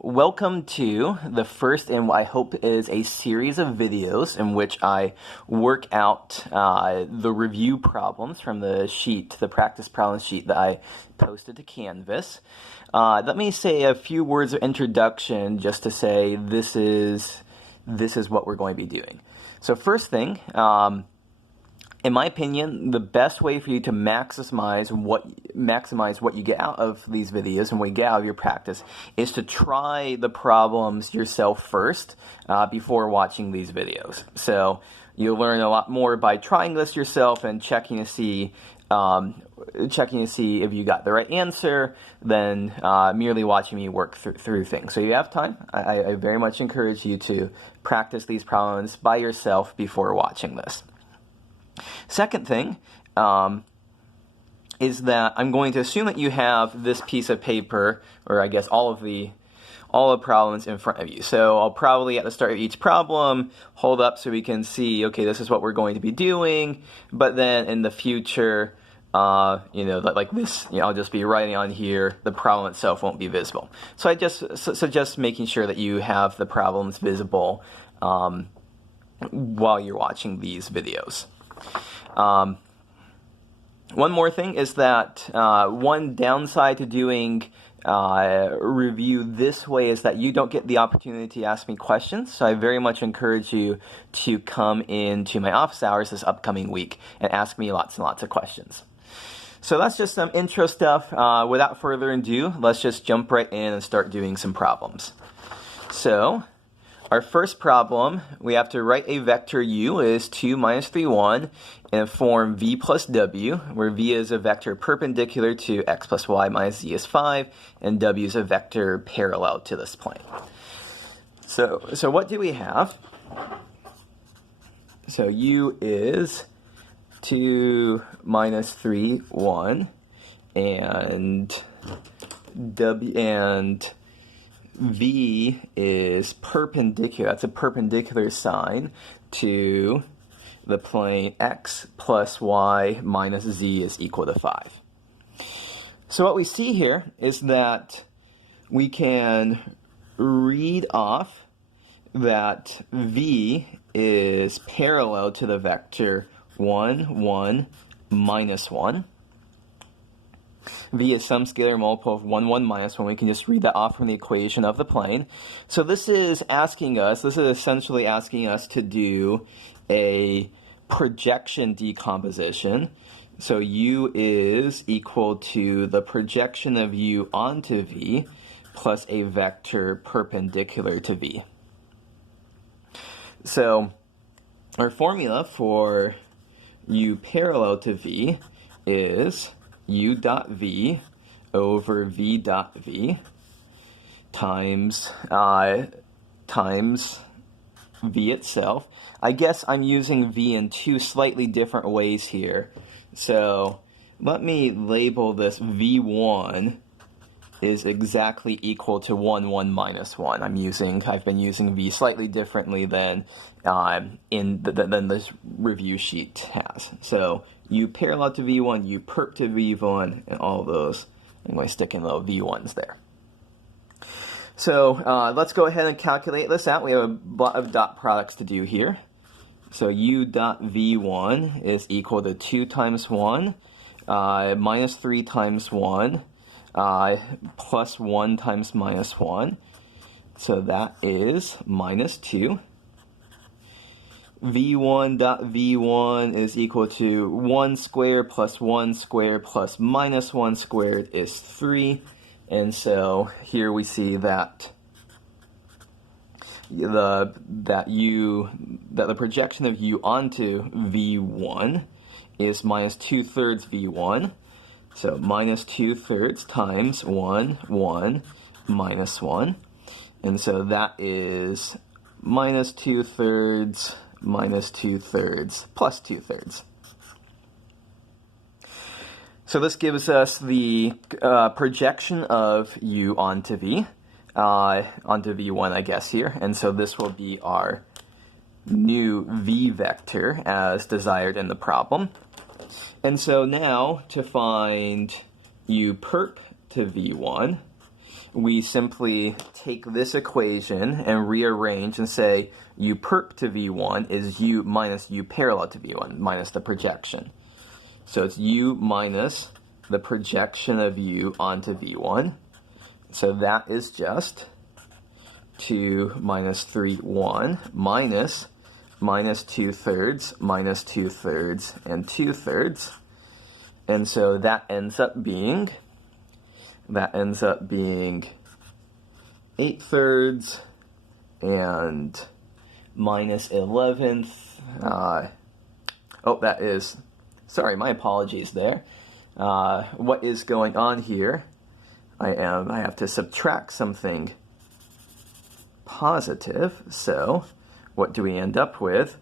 Welcome to the first in what I hope is a series of videos in which I work out the review problems from the practice problem sheet that I posted to Canvas. Let me say a few words of introduction just to say this is what we're going to be doing. So first thing, in my opinion, the best way for you to maximize what you get out of these videos and what you get out of your practice is to try the problems yourself first before watching these videos. So you'll learn a lot more by trying this yourself and checking to see if you got the right answer than merely watching me work through things. So you have time. I very much encourage you to practice these problems by yourself before watching this. Second thing is that I'm going to assume that you have this piece of paper, or I guess all the problems in front of you. So I'll probably at the start of each problem hold up so we can see, okay, this is what we're going to be doing. But then in the future, like this, I'll just be writing on here. The problem itself won't be visible. So I just suggest making sure that you have the problems visible while you're watching these videos. One more thing is that one downside to doing review this way is that you don't get the opportunity to ask me questions. So I very much encourage you to come into my office hours this upcoming week and ask me lots and lots of questions. So that's just some intro stuff. Without further ado, let's just jump right in and start doing some problems. So our first problem, we have to write a vector u is 2 minus 3, 1 in a form v plus w, where v is a vector perpendicular to x plus y minus z is 5, and w is a vector parallel to this plane. So what do we have? So u is 2 minus 3, 1, and v is perpendicular. That's a perpendicular sign to the plane x plus y minus z is equal to 5. So what we see here is that we can read off that v is parallel to the vector 1, 1, minus 1. V is some scalar multiple of 1, 1, minus 1. We can just read that off from the equation of the plane. So this is essentially asking us to do a projection decomposition. So u is equal to the projection of u onto v plus a vector perpendicular to v. So our formula for u parallel to v is u dot v over v dot v times v itself. I guess I'm using v in two slightly different ways here. So let me label this v1 is exactly equal to 1, 1, minus 1. I've been using v slightly differently than this review sheet has. So u parallel to v1, u perp to v1, and all those. I'm going to stick in little v1s there. So let's go ahead and calculate this out. We have a lot of dot products to do here. So u dot v1 is equal to 2 times 1 minus 3 times 1 plus 1 times minus 1. So that is minus 2. v1 dot v1 is equal to 1 squared plus 1 squared plus minus 1 squared is 3. And so here we see that the projection of u onto v1 is minus 2/3 v1. So minus 2/3 times 1, 1, minus 1. And so that is minus 2/3 minus 2/3 plus 2/3. So this gives us the projection of u onto v1, I guess, here. And so this will be our new v vector as desired in the problem. And so now to find u perp to v1, we simply take this equation and rearrange and say u perp to v1 is u minus u parallel to v1 minus the projection. So it's u minus the projection of u onto v1. So that is just 2 minus 3, 1 minus 2/3 minus 2/3 and 2/3. And so that ends up being 8/3 and minus 11th. That is, sorry, my apologies there. What is going on here? I have to subtract something positive. So what do we end up with?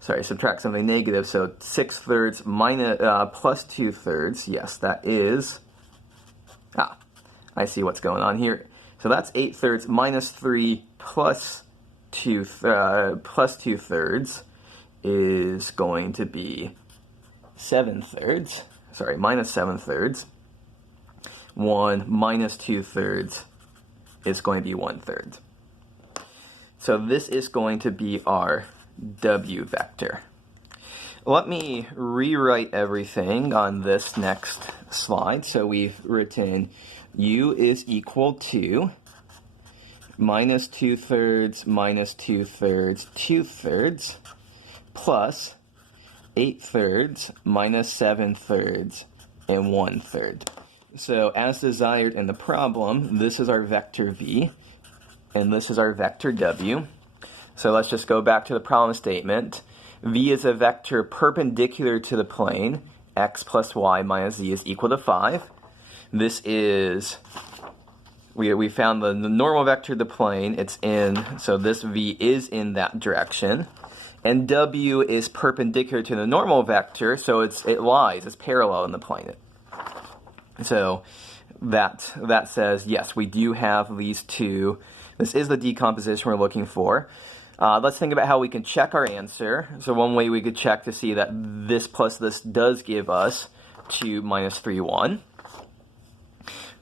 Sorry, subtract something negative. So 6/3 minus plus 2/3. Yes, that is. I see what's going on here. So that's 8/3 minus 3 plus 2/3 is going to be 7/3. Sorry, minus 7/3. 1 minus 2/3 is going to be 1/3. So this is going to be our W vector. Let me rewrite everything on this next slide. So we've written U is equal to minus 2/3 minus 2/3 2/3 plus 8/3 minus 7/3 and 1/3. So as desired in the problem, this is our vector V and this is our vector W. So let's just go back to the problem statement. V is a vector perpendicular to the plane, x plus y minus z is equal to 5. This is, we found the normal vector of the plane, it's in, so this V is in that direction. And W is perpendicular to the normal vector, so it's parallel in the plane. So that says, yes, we do have these two. This is the decomposition we're looking for. Let's think about how we can check our answer. So one way we could check to see that this plus this does give us 2 minus 3, 1.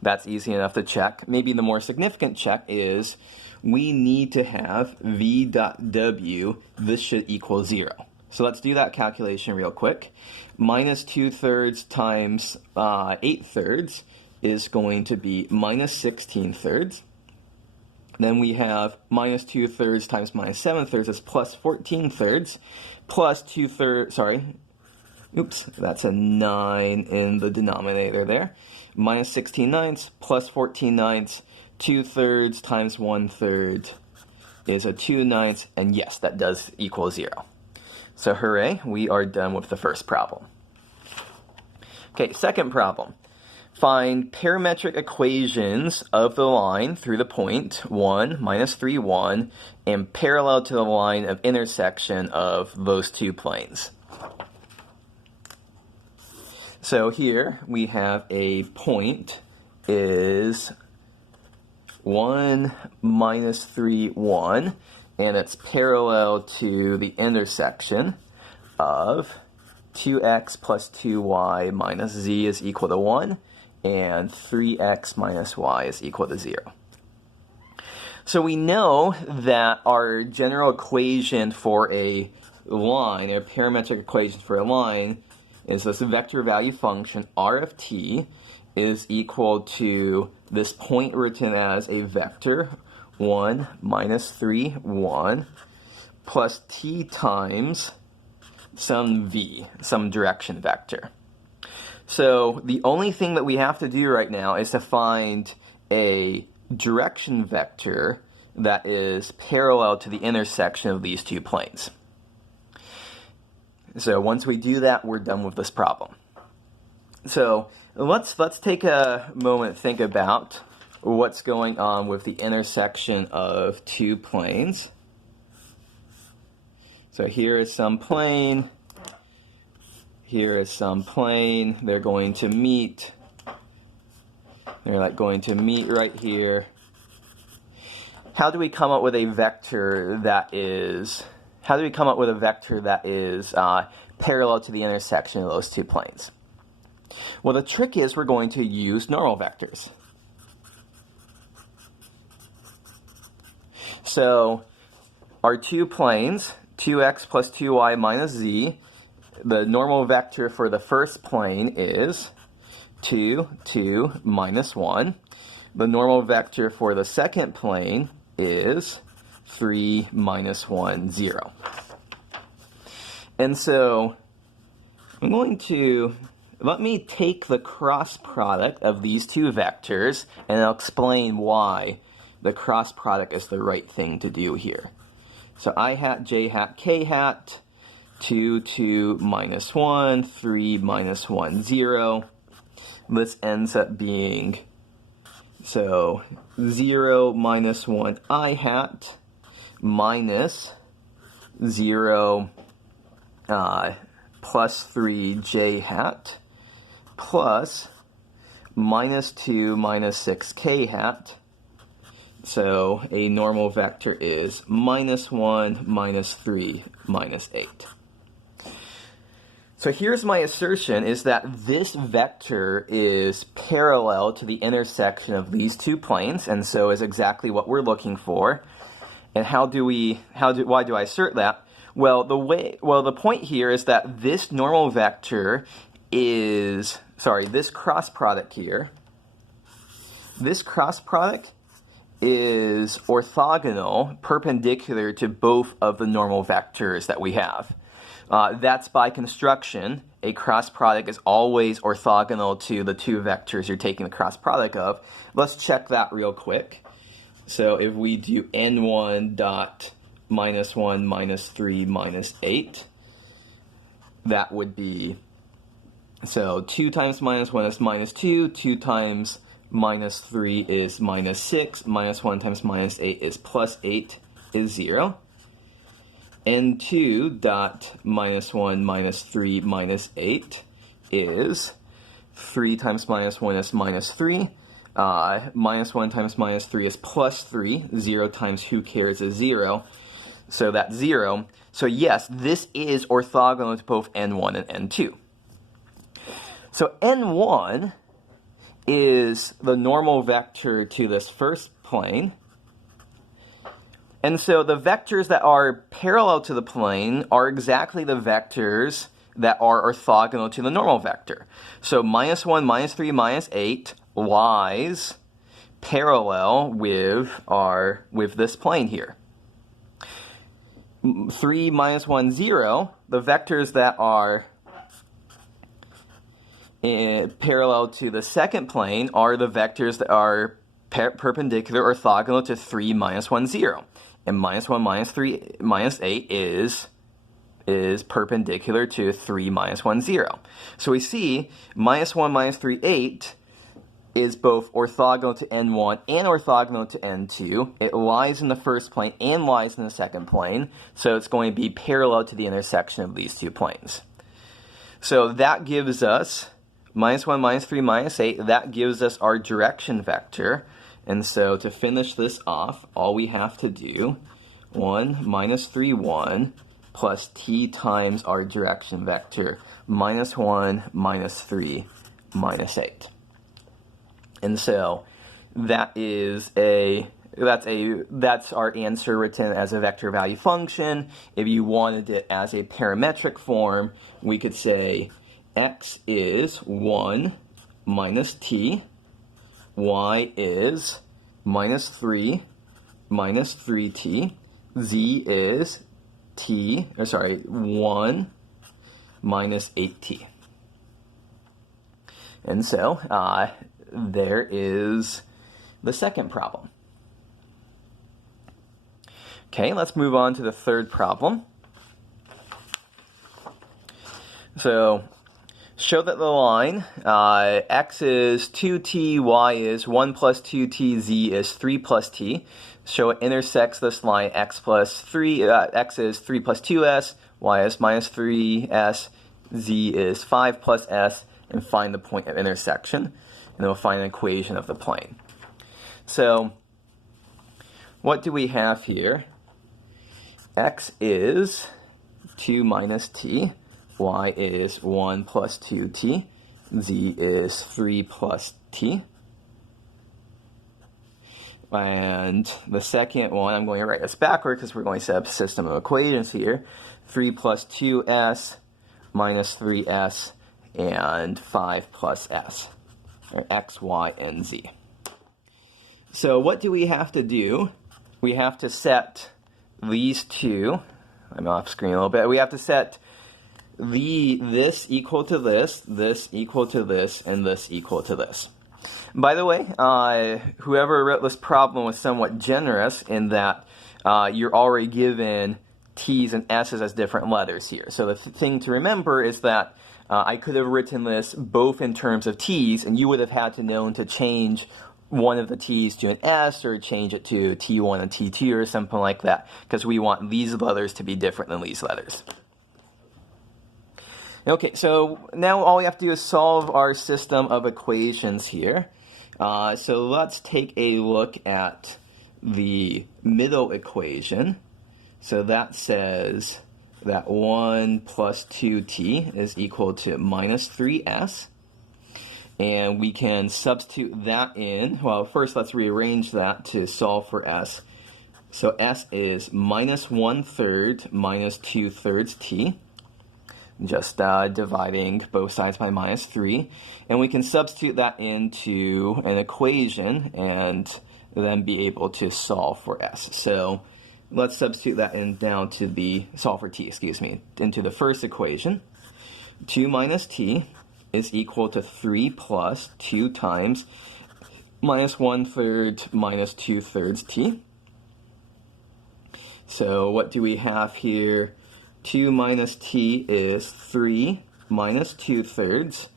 That's easy enough to check. Maybe the more significant check is we need to have V dot W, this should equal 0. So let's do that calculation real quick. Minus 2/3 times 8/3 is going to be minus 16/3. Then we have minus 2/3 times minus 7/3 is plus 14/3 plus 2/3, that's a 9 in the denominator there. Minus 16/9 plus 14/9, 2/3 times 1/3 is a 2/9, and yes, that does equal 0. So hooray, we are done with the first problem. Okay, second problem. Find parametric equations of the line through the point 1, minus 3, 1, and parallel to the line of intersection of those two planes. So here we have a point is 1, minus 3, 1, and it's parallel to the intersection of 2x plus 2y minus z is equal to 1, and 3x minus y is equal to 0. So we know that our general equation for a line, or parametric equation for a line, is this vector value function r of t is equal to this point written as a vector 1 minus 3, 1 plus t times some v, some direction vector. So the only thing that we have to do right now is to find a direction vector that is parallel to the intersection of these two planes. So once we do that, we're done with this problem. So let's take a moment to think about what's going on with the intersection of two planes. So here is some plane. Here is some plane. They're going to meet. They're going to meet right here. How do we come up with a vector that is parallel to the intersection of those two planes? Well, the trick is we're going to use normal vectors. So our two planes, 2x plus 2y minus z, the normal vector for the first plane is 2, 2, minus 1. The normal vector for the second plane is 3, minus 1, 0. And so I'm going to, let me take the cross product of these two vectors, and I'll explain why the cross product is the right thing to do here. So I hat, j hat, k hat, 2, 2, minus 1, 3, minus 1, 0. This ends up being, so 0 minus 1 I hat minus 0 plus 3 j hat plus minus 2 minus 6 k hat. So a normal vector is minus 1, minus 3, minus 8. So here's my assertion, is that this vector is parallel to the intersection of these two planes, and so is exactly what we're looking for. And why do I assert that? Well, the point here is that this normal vector is, this cross product here, this cross product is orthogonal, perpendicular to both of the normal vectors that we have. That's by construction. A cross product is always orthogonal to the two vectors you're taking the cross product of. Let's check that real quick. So if we do n1 dot minus 1 minus 3 minus 8, that would be, so 2 times minus 1 is minus 2, 2 times minus 3 is minus 6, minus 1 times minus 8 is plus 8, is 0. n2 dot minus 1 minus 3 minus 8 is 3 times minus 1 is minus 3. Minus 1 times minus 3 is plus 3. 0 times who cares is 0. So that's 0. So yes, this is orthogonal to both n1 and n2. So n1 is the normal vector to this first plane. And so the vectors that are parallel to the plane are exactly the vectors that are orthogonal to the normal vector. So minus 1, minus 3, minus 8 lies parallel with this plane here. 3, minus 1, 0, the vectors that are parallel to the second plane are the vectors that are perpendicular orthogonal to 3, minus 1, 0. And minus 1, minus 3, minus 8 is perpendicular to 3, minus 1, 0. So we see minus 1, minus 3, 8 is both orthogonal to n1 and orthogonal to n2. It lies in the first plane and lies in the second plane, so it's going to be parallel to the intersection of these two planes. So that gives us minus 1, minus 3, minus 8. That gives us our direction vector. And so to finish this off, all we have to do, 1 minus 3, 1, plus t times our direction vector, minus 1, minus 3, minus 8. And so that's our answer written as a vector value function. If you wanted it as a parametric form, we could say x is 1 minus t, y is minus 3 minus 3t, z is 1 minus 8t. And so there is the second problem. Okay, let's move on to the third problem. So show that the line x is 2t, y is 1 plus 2t, z is 3 plus t. Show it intersects this line x is 3 plus 2s, y is minus 3s, z is 5 plus s, and find the point of intersection. And then we'll find an equation of the plane. So what do we have here? X is 2 minus t, y is 1 plus 2t, z is 3 plus t. And the second one, I'm going to write this backward because we're going to set up a system of equations here. 3 plus 2s minus 3s and 5 plus s, or x, y, and z. So what do we have to do? We have to set these two, I'm off screen a little bit, we have to set this equal to this equal to this, and this equal to this. By the way, whoever wrote this problem was somewhat generous in that you're already given t's and s's as different letters here. So the thing to remember is that I could have written this both in terms of t's, and you would have had to know to change one of the t's to an s, or change it to t1 and t2 or something like that, because we want these letters to be different than these letters. Okay, so now all we have to do is solve our system of equations here. So let's take a look at the middle equation. So that says that 1 plus 2t is equal to minus 3s. And we can substitute that in. Well, first let's rearrange that to solve for s. So s is minus 1/3 minus 2/3 t. Just dividing both sides by minus 3. And we can substitute that into an equation and then be able to solve for s. So let's substitute that in down to the, solve for t, into the first equation. 2 minus t is equal to 3 plus 2 times minus 1/3 minus 2/3 t. So what do we have here? 2 minus t is 3 minus 2/3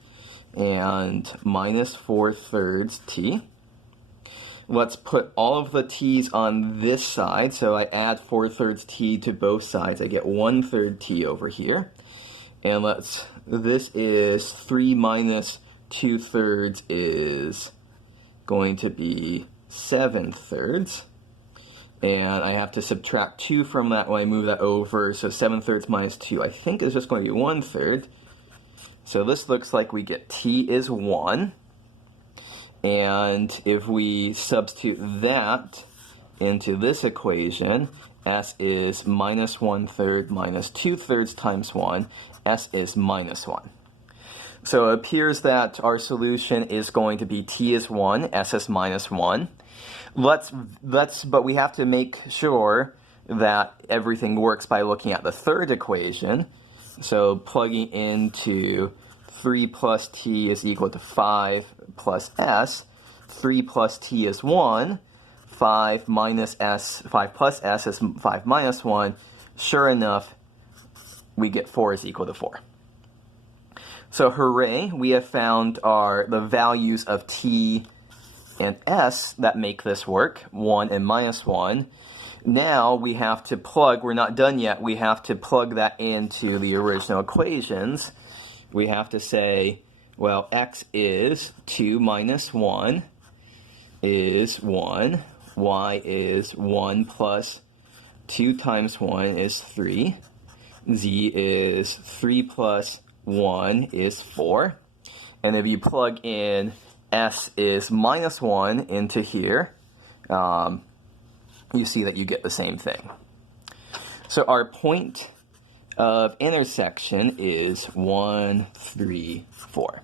and minus 4/3 t. Let's put all of the t's on this side. So I add 4/3 t to both sides. I get 1/3 t over here. And this is 3 minus 2/3 is going to be 7/3. And I have to subtract 2 from that when I move that over. So 7/3 minus 2, I think, is just going to be 1/3. So this looks like we get t is 1. And if we substitute that into this equation, s is minus 1/3 minus 2/3 times 1. S is minus 1. So it appears that our solution is going to be t is 1, s is minus 1. But we have to make sure that everything works by looking at the third equation. So plugging into 3 plus t is equal to 5 plus s. 3 plus t is 1. 5 plus s is 5 minus 1. Sure enough, we get 4 is equal to 4. So hooray, we have found the values of t and s that make this work, 1 and minus 1. Now we have to plug, we're not done yet, we have to plug that into the original equations. We have to say, well, x is 2 minus 1 is 1, y is 1 plus 2 times 1 is 3, z is 3 plus 1 is 4. And if you plug in s is minus 1 into here, you see that you get the same thing. So our point of intersection is 1, 3, 4.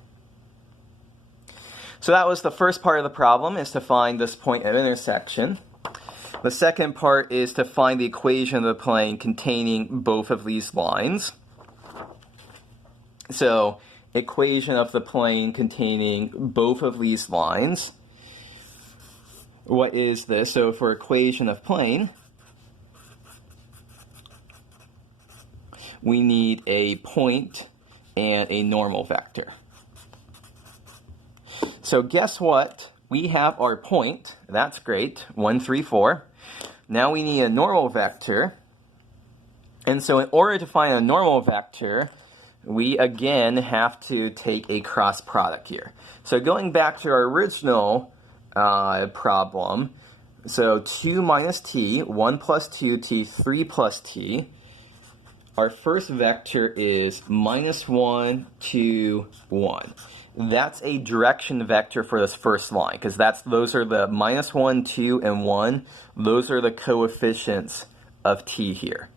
So that was the first part of the problem, is to find this point of intersection. The second part is to find the equation of the plane containing both of these lines. So equation of the plane containing both of these lines. What is this? So for equation of plane, we need a point and a normal vector. So guess what? We have our point. That's great. 1, 3, 4. Now we need a normal vector. And so in order to find a normal vector, we again have to take a cross product here. So going back to our original problem, so 2 minus t, 1 plus 2t, 3 plus t. Our first vector is minus 1, 2, 1. that's a direction vector for this first line, because those are the -1, 2, and 1. Those are the coefficients of t here.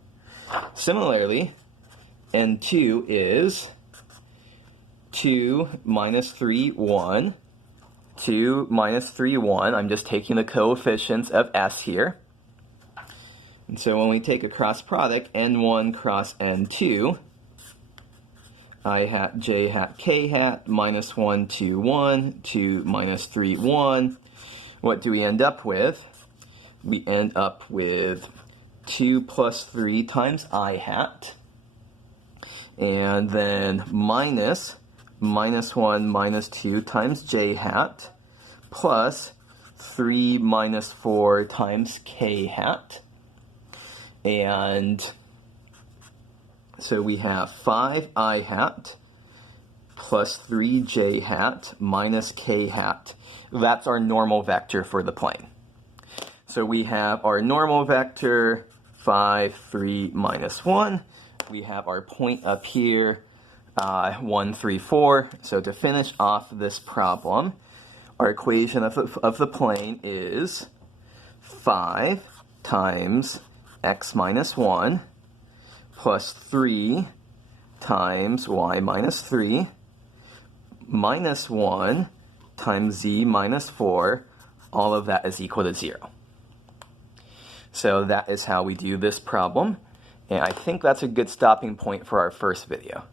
Similarly, n2 is 2 minus 3, 1. 2 minus 3, 1. I'm just taking the coefficients of s here. And so when we take a cross product, n1 cross n2, I hat, j hat, k hat, -1, 2, 1, 2 minus 3, 1. What do we end up with? We end up with 2 plus 3 times I hat, and then minus -1 minus 2 times j hat, plus 3 minus 4 times k hat. And so we have 5 I hat plus 3 j hat minus k hat. That's our normal vector for the plane. So we have our normal vector, 5, 3, minus 1. We have our point up here, 1, 3, 4. So to finish off this problem, our equation of the plane is 5 times x minus 1 plus 3 times y minus 3 minus 1 times z minus 4. All of that is equal to 0. So that is how we do this problem. And I think that's a good stopping point for our first video.